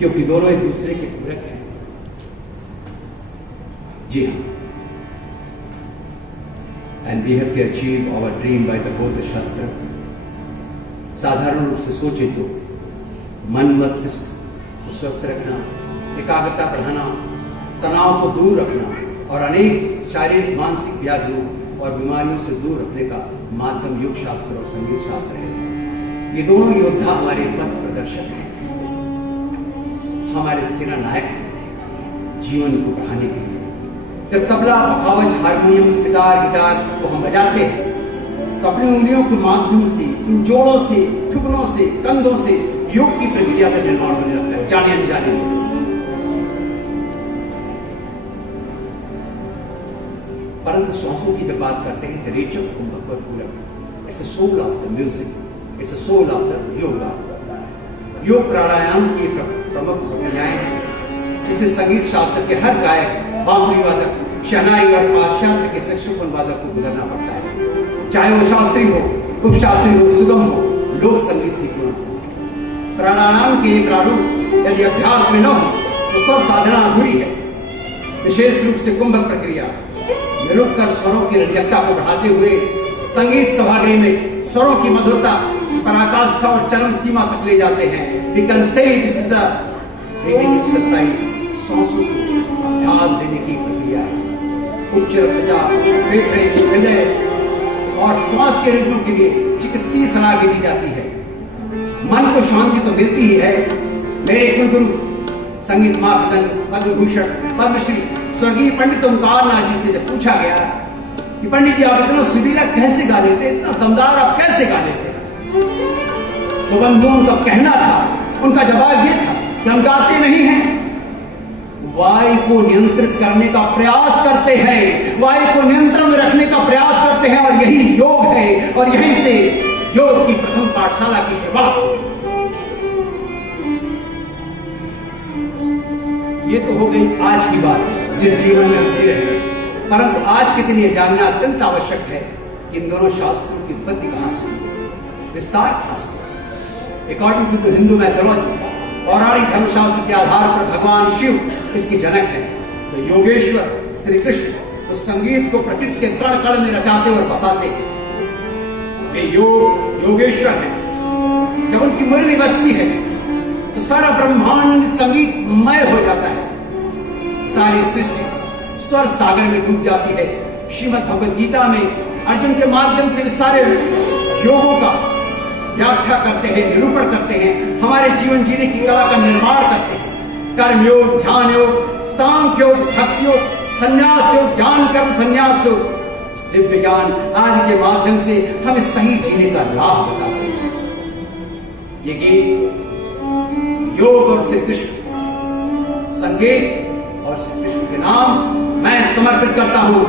क्योंकि दोनों एक दूसरे के पूरक हैं। जी हाँ, and we have to achieve our dream by the बौद्ध शास्त्र। साधारण रूप से सोचे तो मन मस्तिष्क को स्वस्थ रखना, एकाग्रता बढ़ाना, तनाव को दूर रखना और अनेक शारीरिक मानसिक व्याधियों और बीमारियों से दूर रखने का माध्यम योग शास्त्र और संगीत शास्त्र है। ये दोनों योद्धा हमारे पथ प्रदर्शक हैं, हमारे सेना नायक हैं जीवन को बढ़ाने के लिए। जब तबला, पखावज, हारमोनियम, सितार, गिटार को हम बजाते हैं तो अपनी उंगलियों के माध्यम से, इन जोड़ों से, ठुकनों से, कंधों से योग की प्रक्रिया का निर्माण होने लगता है, जाने अनजाने में। परंतु श्वासों की जब बात करते हैं तो रेचक कुंभक और पूरक, it's a soul of the music, it's a soul of the yoga. योग प्राणायाम की प्रमुख प्रक्रियाएं हैं जिसे संगीत शास्त्र के हर गायक, बांसुरी वादक, शहनाई और पाश्चात्य के सैक्सोफोन वादक को गुजरना पड़ता है, चाहे वो शास्त्रीय हो, उपशास्त्रीय हो, सुगम हो, लोक संगीत ही क्यों हो। प्राणायाम के एक प्रारूप यदि अभ्यास में न हो तो सब साधना अधूरी है। विशेष रूप से कुंभक प्रक्रिया रुक कर स्वरों की रंजकता को बढ़ाते हुए संगीत सभागृह में स्वरों की मधुरता पराकाष्ठा और चरम सीमा तक ले जाते हैं। We can say this is the breathing exercise, सांसों को अभ्यास देने की प्रक्रिया है। उच्च रक्तचाप, फेफड़े, हृदय और श्वास के रिदम के लिए चिकित्सीय सलाह दी जाती है। मन को शांति तो मिलती ही है। मेरे कुलगुरु संगीत महाविद्वान पद्म भूषण पद्मश्री स्वर्गीय पंडित ओंकार नाथ जी से जब पूछा गया कि पंडित जी आप इतना सुरीला कैसे गा लेते, इतना दमदार आप कैसे गा लेते, तो बंधुओं उनका कहना था, उनका जवाब ये था कि हम गाते नहीं हैं, वायु को नियंत्रित करने का प्रयास करते हैं, वायु को नियंत्रण में रखने का प्रयास करते हैं, और यही योग है। और यहीं से योग की प्रथम पाठशाला की शुरुआत। ये तो हो गई आज की बात जिस जीवन में हम जी रहे हैं, परंतु आज के दिन ये जानना अत्यंत आवश्यक है कि इन दोनों शास्त्रों की उत्पत्ति कहां से हुई, विस्तार कहां से हुआ। अकॉर्डिंग टू हिंदू मैथोलॉजी, पौराणिक धर्मशास्त्र के आधार पर भगवान शिव इसकी जनक है। तो तो योगेश्वर श्री कृष्ण उस संगीत को प्रकृति के कण कण में रचाते और बसाते हैं। वे योगेश्वर हैं। जब उनकी मुरली बजती है तो सारा ब्रह्मांड संगीतमय हो जाता है। सारी सृष्टि स्वर सागर में डूब जाती है। श्रीमद् भगवद गीता में अर्जुन के माध्यम से वे सारे योगों का व्याख्या करते हैं, निरूपण करते हैं, हमारे जीवन जीने की कला का निर्माण करते हैं। कर्म योग, ध्यान योग, सांख्य योग, भक्ति योग, संन्यास योग, ज्ञान कर्म संन्यास योग, दिव्य ज्ञान आदि के माध्यम से हमें सही जीने का राह बताते हैं। ये गीत योग और श्री कृष्ण, संगीत और श्री कृष्ण के नाम मैं समर्पित करता हूं।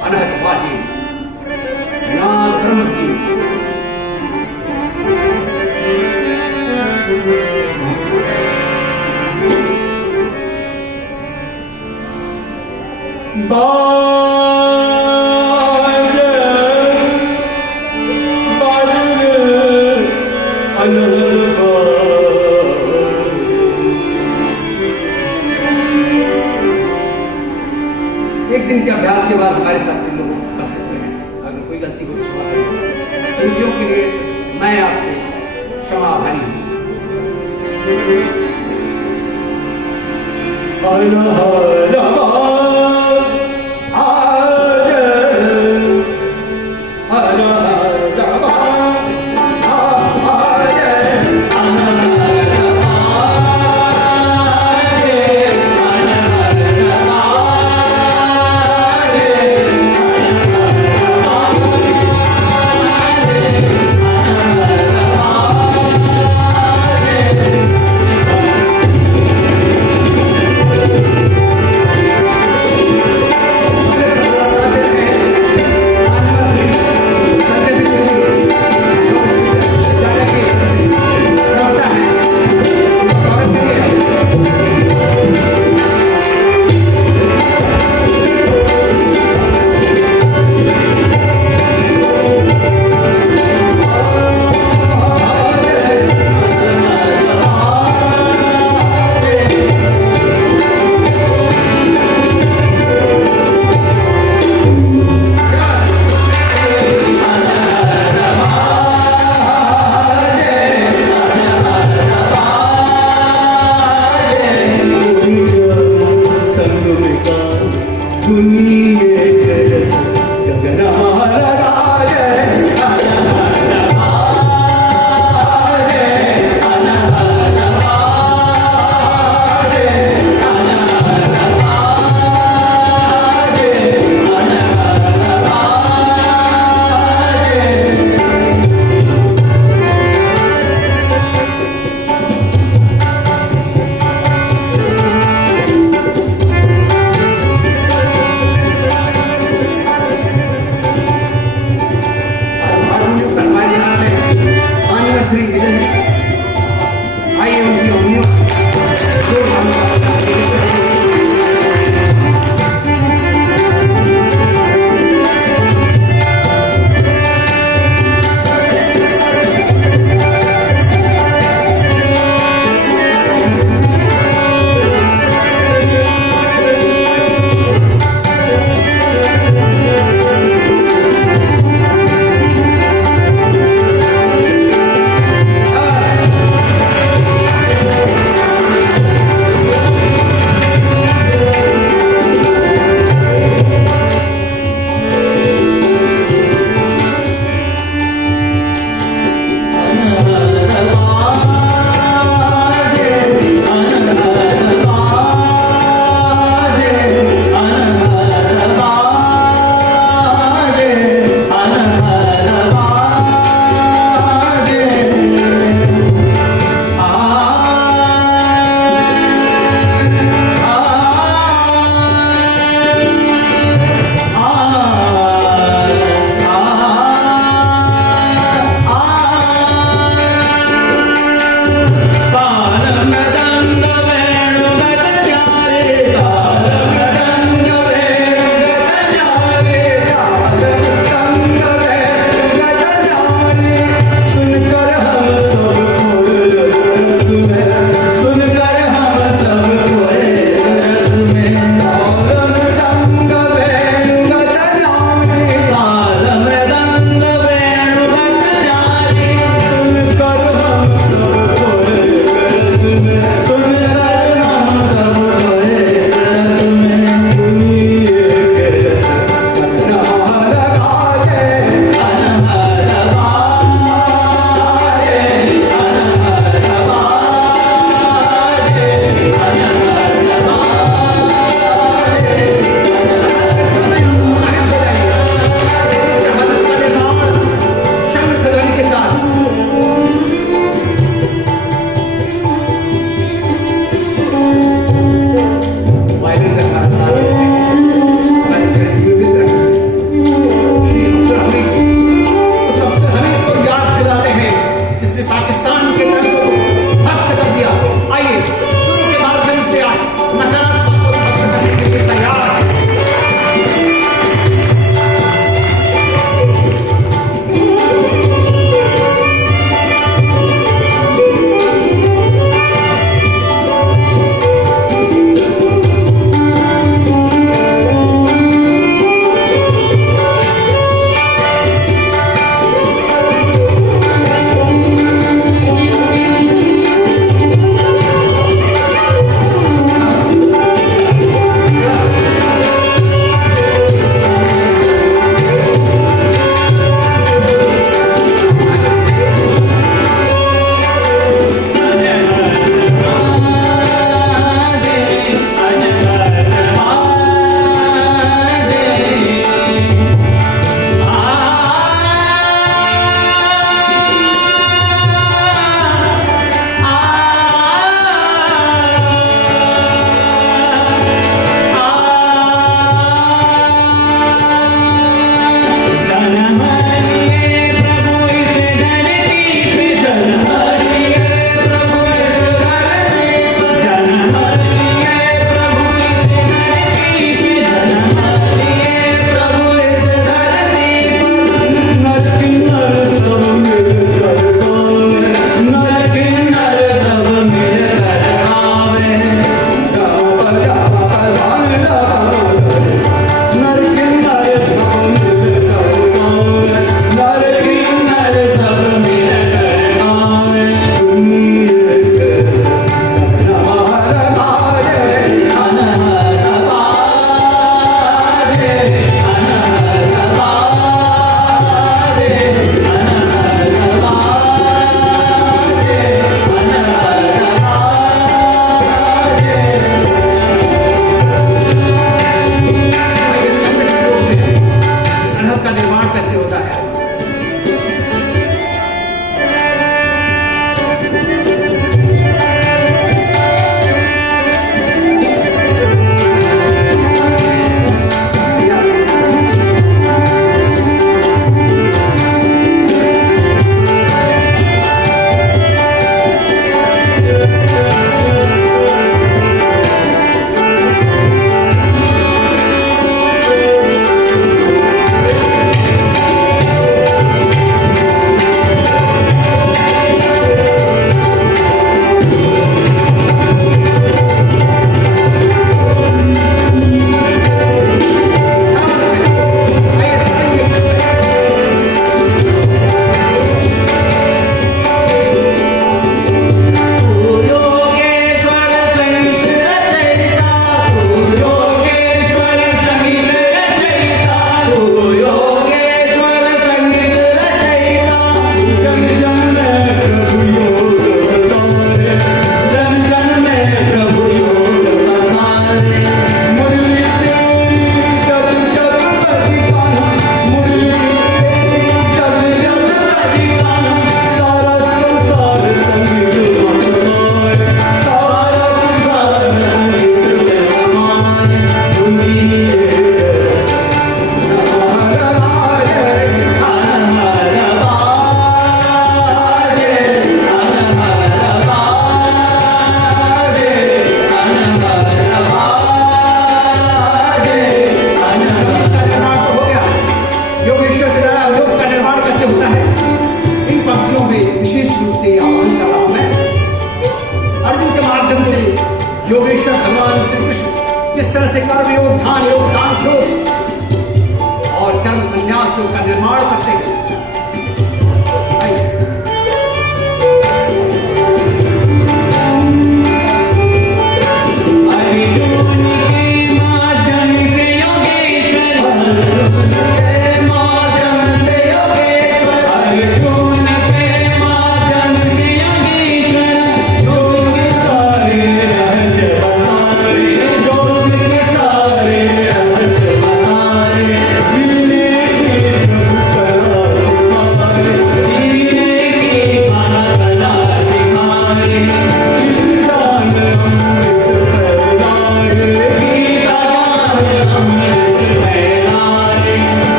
अनहद बाजी नाथ ब्रह्म की एक दिन के अभ्यास के बाद हमारे साथ के लोग उपस्थित हुए हैं। अगर कोई गलती हो तो क्षमा करें। गलतियों के लिए मैं आपसे क्षमा आभारी हूं। योगेश्वर भगवान श्री कृष्ण किस तरह से कर्म योग, ध्यान योग, सांख्य योग और कर्म संन्यास योग का निर्माण करते हैं।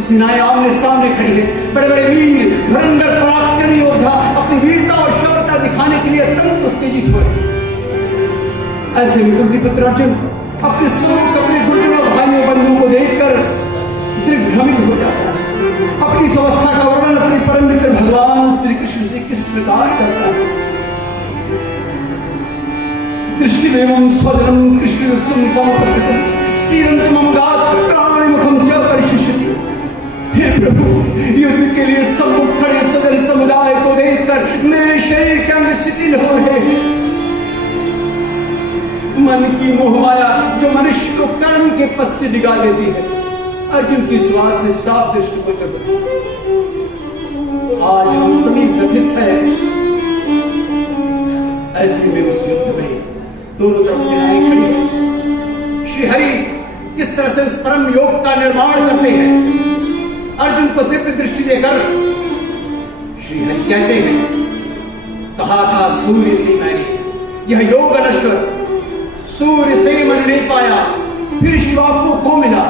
सेनाएं आमने सामने खड़ी है। बड़े बड़े वीर धुरंधर पराक्रमी योद्धा अपनी वीरता और शौर्यता दिखाने के लिए अत्यंत उत्तेजित हुए। ऐसे में कुंतीपुत्र अर्जुन अपने सम्मुख अपने गुरुजनों भाइयों बंधुओं को देखकर दिग्भ्रमित हो जाता है। अपनी इस अवस्था का वर्णन अपने परम मित्र भगवान श्री कृष्ण से किस प्रकार करता है। दृष्टिमेवं स्वजनं कृष्ण समुपस्थितं सीरन्तमं गात् प्राणिमुखं च परिशुष्यति। हे प्रभु, युद्ध के लिए सम्मुख खड़े सजन समुदाय को देखकर मेरे शरीर के अंग शिथिल हो रहे हैं। मन की मोहमाया जो मनुष्य को कर्म के पथ से डिगा देती है, अर्जुन की स्वाद से साफ दृष्टिगोचर होती है। आज हम सभी व्यथित हैं। ऐसे में उस युद्ध में दोनों तरफ सेनाएं खड़ी हैं। श्री हरि किस तरह से उस परम योग का निर्माण करते हैं। अर्जुन को दिव्य दृष्टि देकर श्री हरि कहते हैं, कहा था सूर्य से मैंने यह योग अनश्वर, सूर्य से मैंने नहीं पाया, फिर शिवापू को मिला,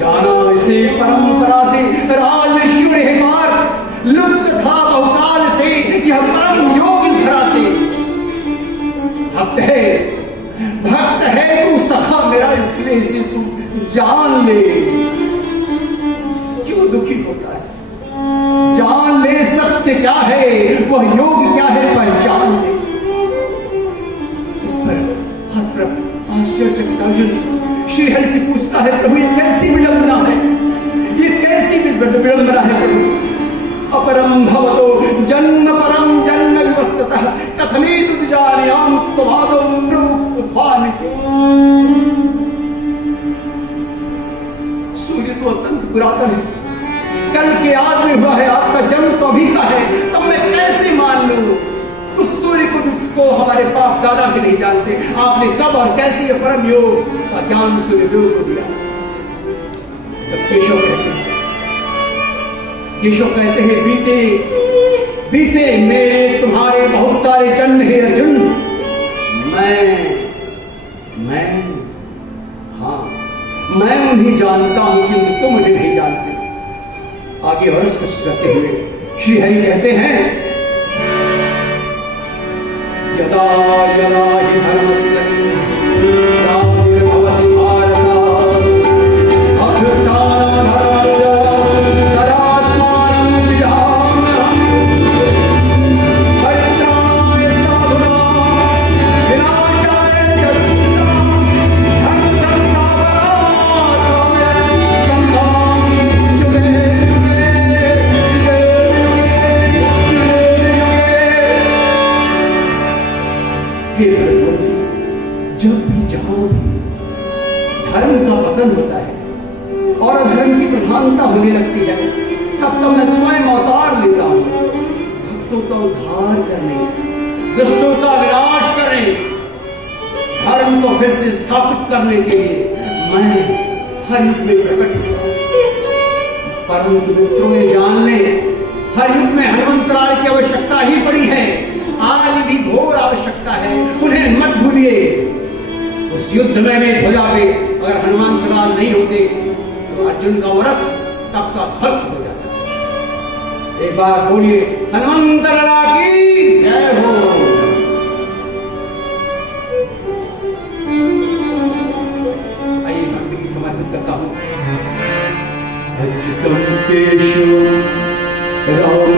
जाना इसे परंपरा से राज शिव ने पार, लुप्त था बहुकाल से यह परम योग इस धरा से। भक्त है तू सखा मेरा, इसलिए इसे तू जान ले। क्यों दुखी होता है? जान ले सत्य क्या है, वह योग क्या है, पहचान ले। इस पर हर प्रभु आश्चर्यचकित अर्जुन श्री हरि से पूछता है, प्रभु ये कैसी विडंबना है, ये कैसी विडंबना है प्रभु। अपरम भवतो जन्म परम जन्म विवस्वतः कथमेतु द्विजार्यां त्वमादौ प्रमुक्तभामिके। सूर्य तो अत्यंत पुरातन है, कल के आज में हुआ है, आपका जन्म तो अभी का है, तब मैं कैसे मान लूं उस सूर्य को जिसको हमारे बाप दादा भी नहीं जानते। आपने कब और कैसे ये परम योग का ज्ञान सूर्यदेव को दिया। केशव कहते हैं, बीते मेरे तुम्हारे बहुत सारे जन्म है अर्जुन, मैं उन्हें जानता हूं किंतु तुम मुझे नहीं जानते। आगे और स्पष्ट करते हुए श्री हरि कहते हैं, यदा यदा हि धर्मस्य ग्लानिर्भवति भारत अभ्युत्थानं धर्मस्य तदात्मानं सृजाम्यहम्। परित्राणाय साधूनां विनाशाय च दुष्कृतां धर्म संस्थापनार्थाय संभवामि युगे युगे युगे युगे। हे भरतवंशी, जब भी जहां भी धर्म का पतन होता है और अधर्म की प्रधानता होने लगती है, तब तो मैं स्वयं अवतार लेता हूं, भक्तों का उद्धार करने, दुष्टों का विनाश करने, धर्म को फिर से स्थापित करने के लिए मैं हर युग में प्रकट होता हूं। परंतु मित्रों, ये जान लें, हर युग में हनुमंतराय की आवश्यकता ही पड़ी है। आज भी घोर आवश्यकता है, उन्हें मत भूलिए। उस युद्ध में वे ध्वजा पे अगर हनुमंतराय नहीं होते तो अर्जुन का रथ तब का ध्वस्त हो जाता। एक बार बोलिए, हनुमंतराय की जय हो। आइए भक्ति गीत समर्पित करता हूं। अच्युतम केशव